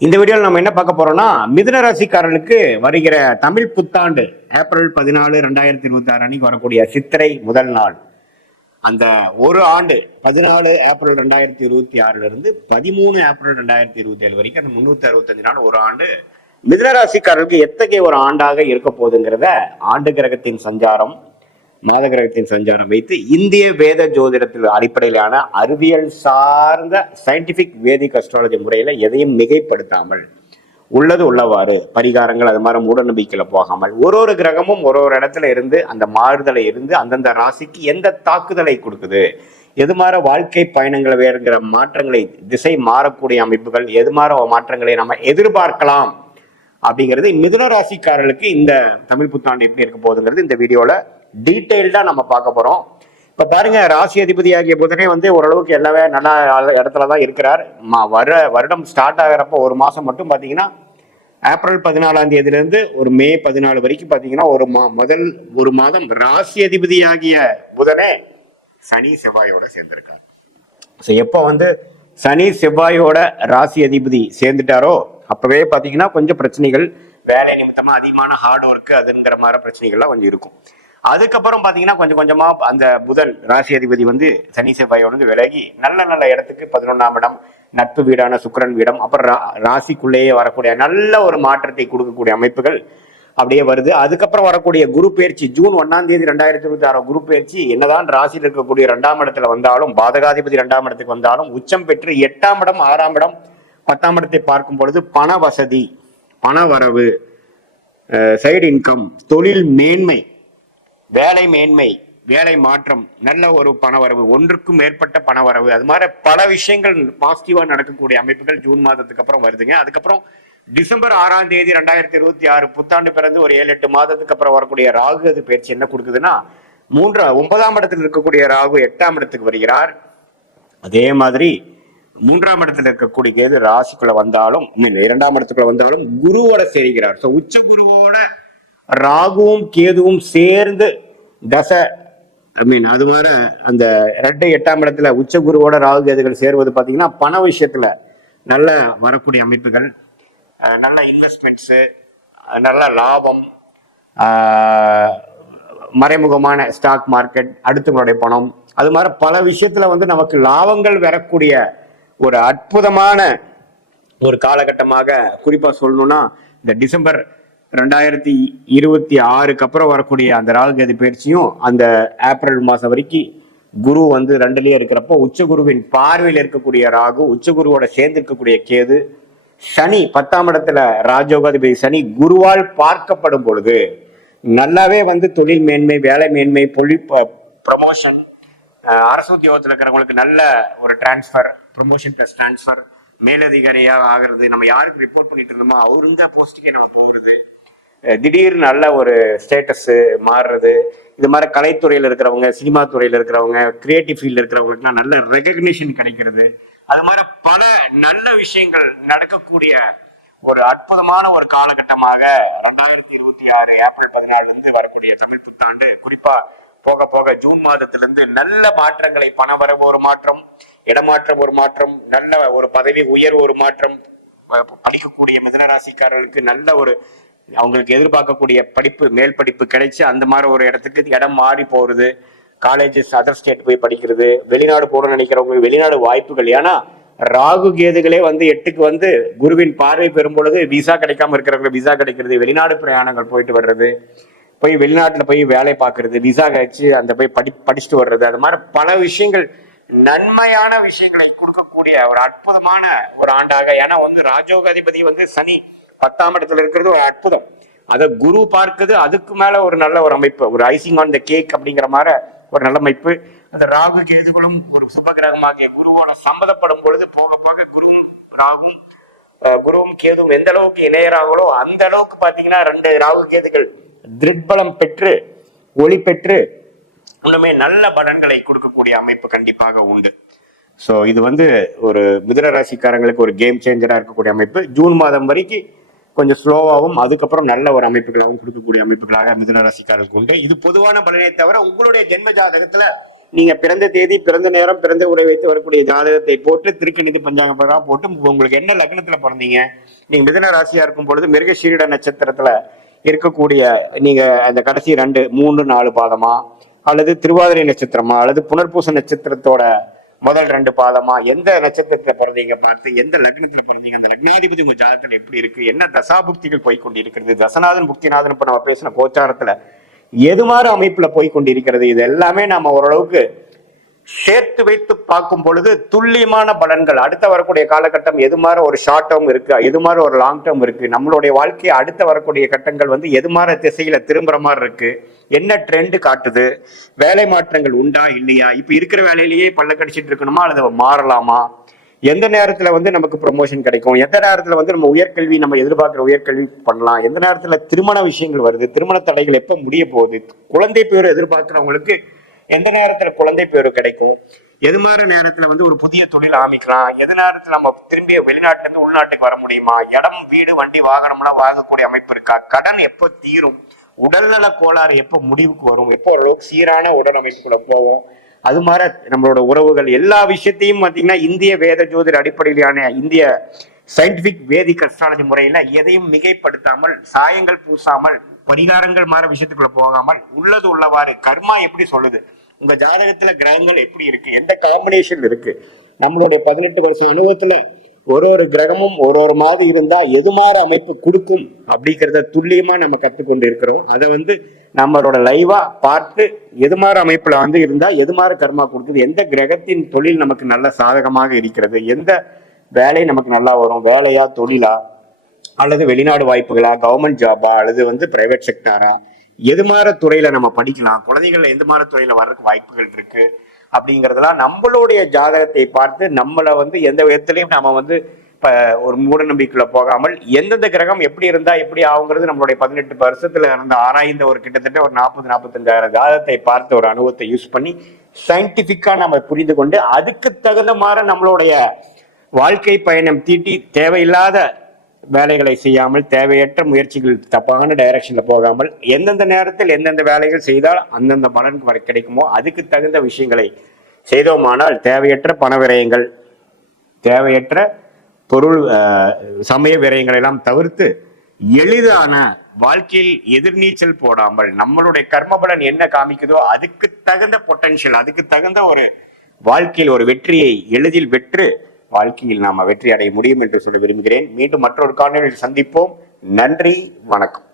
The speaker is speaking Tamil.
இந்த வீடியோவில் நம்ம என்ன பார்க்க போறோம்னா, மிதுன ராசிக்காரர்களுக்கு வருகிற தமிழ் புத்தாண்டு ஏப்ரல் 14, 2026 அன்னைக்கு வரக்கூடிய சித்திரை முதல் நாள். அந்த ஒரு ஆண்டு 14 ஏப்ரல் 2026 இருந்து 13 ஏப்ரல் 2027 வரைக்கும் அந்த 365 நாள் ஒரு ஆண்டு மிதுன ராசிக்காரர்களுக்கு எத்தகைய ஒரு ஆண்டாக இருக்க போகுதுங்கிறத ஆண்டு கிரகத்தின் சஞ்சாரம், மாத கிரகத்தின் சஞ்சாரம் வைத்து இந்திய வேத ஜோதிடத்தில் அடிப்படையிலான அறிவியல் சார்ந்த சயின்டிபிக் வேதிக் அஸ்ட்ராலஜி முறையில எதையும் மிகைப்படுத்தாமல் உள்ளது உள்ளவாறு பரிகாரங்கள் அது மாதிரி மூட நம்பிக்கையில போகாமல் ஒரு கிரகமும் ஒரு இடத்துல இருந்து அந்த மாறுதலை இருந்து அந்தந்த ராசிக்கு எந்த தாக்குதலை கொடுக்குது, எது மாதிரி வாழ்க்கை பயணங்கள் வேறுங்கிற மாற்றங்களை திசை மாறக்கூடிய அமைப்புகள் எது மாதிரி மாற்றங்களை நம்ம எதிர்பார்க்கலாம் அப்படிங்கிறது மிதுன ராசிக்காரர்களுக்கு இந்த தமிழ் புத்தாண்டு எப்படி இருக்க போகுதுங்கிறது இந்த வீடியோல டீட்டெயில்டா நம்ம பார்க்க போறோம். இப்ப பாருங்க, ராசி அதிபதி ஆகிய புதனே ஓரளவுக்கு எல்லாமே நல்ல இடத்துலதான் இருக்கிறார். வருடம் ஸ்டார்ட் ஆகிறப்ப ஒரு மாசம் மட்டும் பாத்தீங்கன்னா ஏப்ரல் 14ஆம் தேதியிலிருந்து ஒரு மே 14 வரைக்கும் பாத்தீங்கன்னா முதல் ஒரு மாதம் ராசி அதிபதி ஆகிய புதனே சனி செவ்வாயோட சேர்ந்திருக்கார். எப்ப சனி செவ்வாயோட ராசி அதிபதி சேர்ந்துட்டாரோ அப்பவே பாத்தீங்கன்னா கொஞ்சம் பிரச்சனைகள், வேலை நிமித்தமா அதிகமான ஹார்ட் ஒர்க் அதுங்கிற மாதிரி பிரச்சனைகள்லாம் கொஞ்சம் இருக்கும். அதுக்கப்புறம் பாத்தீங்கன்னா கொஞ்சம் கொஞ்சமா அந்த புதன் ராசி அதிபதி சனி செவ்வாயோட விலகி நல்ல இடத்துக்கு 11ஆம் இடம், நட்பு வீடான சுக்கிரன் வீடம், அப்புறம் ராசிக்குள்ளேயே வரக்கூடிய நல்ல ஒரு மாற்றத்தை கொடுக்கக்கூடிய அமைப்புகள் அப்படியே வருது. அதுக்கப்புறம் வரக்கூடிய குரு பயிற்சி ஜூன் 1ஆம் தேதி 2026 குரு பயிற்சி என்னதான் ராசியில் இருக்கக்கூடிய 2ஆம் இடத்துல வந்தாலும், பாதகாதிபதி 2ஆம் இடத்துக்கு வந்தாலும் உச்சம் பெற்று 8ஆம் இடம், 6ஆம் இடம், 10ஆம் இடத்தை பார்க்கும் பொழுது பண வசதி, பண வரவு, சைடு இன்கம், தொழில் மேன்மை, வேலை மேன்மை, வேலை மாற்றம், நல்ல ஒரு பணவரவு, ஒன்றுக்கும் மேற்பட்ட பணவரவு, அது மாதிரி பல விஷயங்கள் பாசிட்டிவா நடக்கக்கூடிய அமைப்புகள் ஜூன் மாதத்துக்கு அப்புறம் வருதுங்க. அதுக்கப்புறம் டிசம்பர் 6ஆம் தேதி 2026 புத்தாண்டு பிறந்து ஒரு 7-8 மாதத்துக்கு அப்புறம் வரக்கூடிய ராகு அது பயிற்சி என்ன கொடுக்குதுன்னா, 9ஆம் இடத்தில் இருக்கக்கூடிய ராகு 8ஆம் இடத்துக்கு வருகிறார். அதே மாதிரி 3ஆம் இடத்துல இருக்கக்கூடிய கேது ராசிக்குள்ள வந்தாலும் 2ஆம் இடத்துக்குள்ள வந்தாலும் குருவோட சேர்கிறார். உச்ச குருவோட ராகுவும் கேதுவும் சேர்ந்து தசை அது மாதிரி அந்த 8ஆம் இடத்துல உச்ச குருவோட ராகு கேதுகள் சேருவது பாத்தீங்கன்னா பண விஷயத்துல நல்ல வரக்கூடிய அமைப்புகள், நல்ல இன்வெஸ்ட்மெண்ட்ஸ், நல்ல லாபம், மறைமுகமான ஸ்டாக் மார்க்கெட், அடுத்தவங்களுடைய பணம், அது மாதிரி பல விஷயத்துல நமக்கு லாபங்கள் வரக்கூடிய ஒரு அற்புதமான ஒரு காலகட்டமாக குறிப்பா சொல்லணும்னா இந்த டிசம்பர் 2026 அப்புறம் வரக்கூடிய அந்த ராகு கேது பயிற்சியும் அந்த ஏப்ரல் மாசம் வரைக்கும் குரு 2லயே இருக்கிறப்போ உச்ச குருவின் பார்வையில் இருக்கக்கூடிய ராகு, உச்ச குருவோட சேர்ந்து இருக்கக்கூடிய கேது, சனி 10ஆம் இடத்துல ராஜயோகாதிபதி சனி குருவால் பார்க்கப்படும் பொழுது நல்லாவே தொழில் மேன்மை, வேலை மேன்மை, ப்ரமோஷன், அரசு உத்தியோகத்தில் இருக்கிறவங்களுக்கு நல்ல ஒரு டிரான்ஸ்பர், ப்ரமோஷன் பிளஸ் டிரான்ஸ்பர், மேலதிகாரியாக ஆகிறது, நம்ம யாருக்கு ரிப்போர்ட் பண்ணிட்டு இருந்தோமோ அவருந்த போஸ்ட்டுக்கே நம்ம போகிறது, திடீர்னு நல்ல ஒரு ஸ்டேட்டஸ் மாறுறது, இது மாதிரி கலைத்துறையில் இருக்கிறவங்க, சினிமா துறையில் இருக்கிறவங்க, கிரியேட்டிவ் ஃபீல்ட்ல இருக்கிறவங்களுக்குலாம் நல்ல ரெகக்னிஷன் கிடைக்கிறது, அது மாதிரி பல நல்ல விஷயங்கள் நடக்கக்கூடிய ஒரு அற்புதமான ஒரு காலகட்டமாக 2026 ஏப்ரல் 14 வரக்கூடிய தமிழ் புத்தாண்டு குறிப்பா போக போக ஜூன் மாதத்திலிருந்து நல்ல மாற்றங்களை, பணவரவு ஒரு மாற்றம், இடமாற்றம் ஒரு மாற்றம், நல்ல ஒரு பதவி உயர்வு ஒரு மாற்றம், படிக்கக்கூடிய மிதுன ராசிக்காரர்களுக்கு நல்ல ஒரு அவங்களுக்கு எதிர்பார்க்கக்கூடிய படிப்பு, மேல் படிப்பு கிடைச்சு அந்த மாதிரி ஒரு இடத்துக்கு இடம் மாறி போறது, காலேஜஸ் அதர் ஸ்டேட் போய் படிக்கிறது, வெளிநாடு போகணும்னு நினைக்கிறவங்க வெளிநாடு வாய்ப்புகள். ஏன்னா ராகு கேதுகளே 8க்கு குருவின் பார்வை பெறும் பொழுது விசா கிடைக்காம இருக்கிறவங்க விசா கிடைக்கிறது, வெளிநாடு பிரயாணங்கள் போயிட்டு வர்றது, போய் வெளிநாட்டுல போய் வேலை பார்க்கறது, விசா கிடைச்சு அந்த போய் படிச்சுட்டு வர்றது, அது மாதிரி பல விஷயங்கள் நன்மையான விஷயங்களை கொடுக்கக்கூடிய ஒரு அற்புதமான ஒரு ஆண்டாக. ஏன்னா ராஜயோகாதிபதி சனி 10ஆம் இடத்துல இருக்கிறது ஒரு அற்புதம், அதை குரு பார்க்குது, அதுக்கு மேல ஒரு நல்ல ஒரு அமைப்பு, ஒரு ஐசிங் ஆன் த கேக் அப்படிங்கிற மாதிரி ஒரு நல்ல அமைப்பு. அந்த ராகு கேதுகளும் ஒரு சுபகிரகமாகிய குருவோட சம்மதப்படும் பொழுது போக போக குருவும் கேதுவும் எந்த அளவுக்கு இணையராங்களோ அந்த அளவுக்கு பாத்தீங்கன்னா 2 ராகு கேதுகள் திருட்பலம் பெற்று ஒளி பெற்று இன்னுமே நல்ல பலன்களை கொடுக்கக்கூடிய அமைப்பு கண்டிப்பாக உண்டு. ஸோ இது ஒரு மிதுன ராசிக்காரங்களுக்கு ஒரு கேம் சேஞ்சரா இருக்கக்கூடிய அமைப்பு. ஜூன் மாதம் வரைக்கும் கொஞ்சம் ஸ்லோவாகவும் அதுக்கப்புறம் நல்ல ஒரு அமைப்புகளாகவும் கொடுக்கக்கூடிய அமைப்புகளாக மிதுன ராசிக்காரர்களுக்கு உண்டு. இது பொதுவான பலனை தவிர உங்களுடைய ஜென்ம ஜாதகத்துல நீங்க பிறந்த தேதி, பிறந்த நேரம், பிறந்த உரை வைத்து வரக்கூடிய ஜாதகத்தை போட்டு திருக்கணித பஞ்சாங்கம் போட்டு உங்களுக்கு என்ன லக்னத்துல பிறந்தீங்க, நீங்க மிதுன ராசியா இருக்கும் பொழுது மிருகசீரிட நட்சத்திரத்துல இருக்கக்கூடிய நீங்க அந்த கடைசி 2, 3, 4 பாதமா, அல்லது திருவாதிரை நட்சத்திரமா, அல்லது புனர்பூச நட்சத்திரத்தோட முதல் 2 பாதமா, எந்த நட்சத்திரத்துல பிறந்தீங்க பார்த்து எந்த லக்னத்துல பிறந்தீங்க, அந்த லக்னாதிபதி உங்க ஜாதகத்துல எப்படி இருக்கு, என்ன தசாபுக்திகள் போய்கொண்டிருக்கிறது, தசநாதன் புக்திநாதன் இப்ப நம்ம பேசின கோச்சாரத்துல எது மாதிரி அமைப்புல போய்கொண்டிருக்கிறது, இது எல்லாமே நம்ம ஓரளவுக்கு சேர்த்து வைத்து பார்க்கும் பொழுது துல்லியமான பலன்கள், அடுத்த வரக்கூடிய காலகட்டம் எது மாதிரி ஒரு ஷார்ட் டேர்ம் இருக்கு, எது மாதிரி ஒரு லாங் டேர்ம் இருக்கு, நம்மளுடைய வாழ்க்கையை அடுத்த வரக்கூடிய கட்டங்கள் எது மாதிரி திசையில திரும்புற மாதிரி இருக்கு, என்ன ட்ரெண்ட் காட்டுது, வேலை மாற்றங்கள் உண்டா இல்லையா, இப்ப இருக்கிற வேலையிலேயே பல்ல கடிச்சிட்டு இருக்கணுமா அல்லது மாறலாமா, எந்த நேரத்துல நமக்கு ப்ரொமோஷன் கிடைக்கும், எந்த நேரத்துல நம்ம உயர்கல்வி நம்ம எதிர்பார்க்கிற உயர்கல்வி பண்ணலாம், எந்த நேரத்துல திருமண விஷயங்கள் வருது, திருமண தடைகள் எப்ப முடிய போகுது, குழந்தை பேர் எதிர்பார்க்கிறவங்களுக்கு எந்த நேரத்துல குழந்தை பேரு கிடைக்கும், எது மாதிரி நேரத்துல ஒரு புதிய தொழில் ஆரம்பிக்கலாம், எது நேரத்துல நம்ம திரும்பி வெளிநாட்டுல இருந்து உள்நாட்டுக்கு வர முடியுமா, இடம், வீடு, வண்டி, வாகனம்லாம் வாங்கக்கூடிய அமைப்பு இருக்கா, கடன் எப்போ தீரும், உடல்நல கோளாறு எப்போ முடிவுக்கு வரும், எப்போ ஓரளவுக்கு சீரான உடல் அமைப்புக்குள்ள போவோம், அது மாதிரி நம்மளோட உறவுகள் எல்லா விஷயத்தையும் பாத்தீங்கன்னா இந்திய வேத ஜோதிட அடிப்படையிலான இந்திய சயின்டிபிக் வேதிக் அஸ்ட்ராலஜி முறையில எதையும் மிகைப்படுத்தாமல், சாயங்கள் பூசாமல், பரிகாரங்கள் மாதிரி விஷயத்துக்குள்ள போகாமல் உள்ளது உள்ளவாறு கர்மா எப்படி சொல்லுது, உங்க ஜாதகத்துல கிரகங்கள் எப்படி இருக்கு, எந்த காம்பினேஷன் இருக்கு, நம்மளுடைய 18 வருஷம் அனுபவத்துல ஒரு கிரகமும் ஒரு மாதிரி இருந்தா எது மாதிரி அமைப்பு கொடுக்கும் அப்படிங்கிறத துல்லியமா நம்ம கத்துக்கொண்டு இருக்கிறோம். அதை நம்மளோட லைவா பார்த்து எது மாதிரி அமைப்புல இருந்தா எது மாதிரி கர்மா கொடுக்குது, எந்த கிரகத்தின் தொழில் நமக்கு நல்ல சாதகமாக இருக்கிறது, எந்த வேலை நமக்கு நல்லா வரும், வேலையா தொழிலா அல்லது வெளிநாடு வாய்ப்புகளா, கவர்மெண்ட் ஜாபா அல்லது பிரைவேட் செக்டாரா, எது மாதிரி துறையில நம்ம படிக்கலாம், குழந்தைகள் எந்த மாதிரி துறையில வர்றதுக்கு வாய்ப்புகள் இருக்கு அப்படிங்கறதெல்லாம் நம்மளுடைய ஜாதகத்தை பார்த்து நம்மள எந்த விதத்திலையும் நம்ம இப்ப ஒரு மூட நம்பிக்கைக்குள்ள போகாமல் எந்தெந்த கிரகம் எப்படி இருந்தா எப்படி ஆகுங்கிறது நம்மளுடைய 18 வருஷத்துல இருந்த ஆராய்ந்த கிட்டத்தட்ட ஒரு 40-45 ஜாதகத்தை பார்த்த ஒரு அனுபவத்தை யூஸ் பண்ணி சயின்டிபிக்கா நம்ம புரிந்து கொண்டு அதுக்கு தகுந்த மாதிரி நம்மளுடைய வாழ்க்கை பயணம் தீட்டி தேவையில்லாத வேலைகளை செய்யாமல், தேவையற்ற முயற்சிகள் தப்பான டைரக்ஷன்ல போகாமல், எந்தெந்த நேரத்தில் எந்தெந்த வேலைகள் செய்தால் அந்தந்த பலன் கிடைக்குமோ அதுக்கு தகுந்த விஷயங்களை செய்தோமானால் தேவையற்ற பண விரயங்கள், தேவையற்ற பொருள் சமய விரயங்கள் எல்லாம் தவிர்த்து எளிதான வாழ்க்கையில் எதிர்நீச்சல் போடாமல் நம்மளுடைய கர்மபலன் என்ன காமிக்குதோ அதுக்கு தகுந்த பொட்டன்ஷியல், அதுக்கு தகுந்த ஒரு வாழ்க்கையில் ஒரு வெற்றியை எளிதில் வெற்று வாழ்க்கையில் நாம வெற்றி அடைய முடியும் என்று சொல்ல விரும்புகிறேன். மீண்டும் மற்றொரு காணொளியில் சந்திப்போம். நன்றி, வணக்கம்.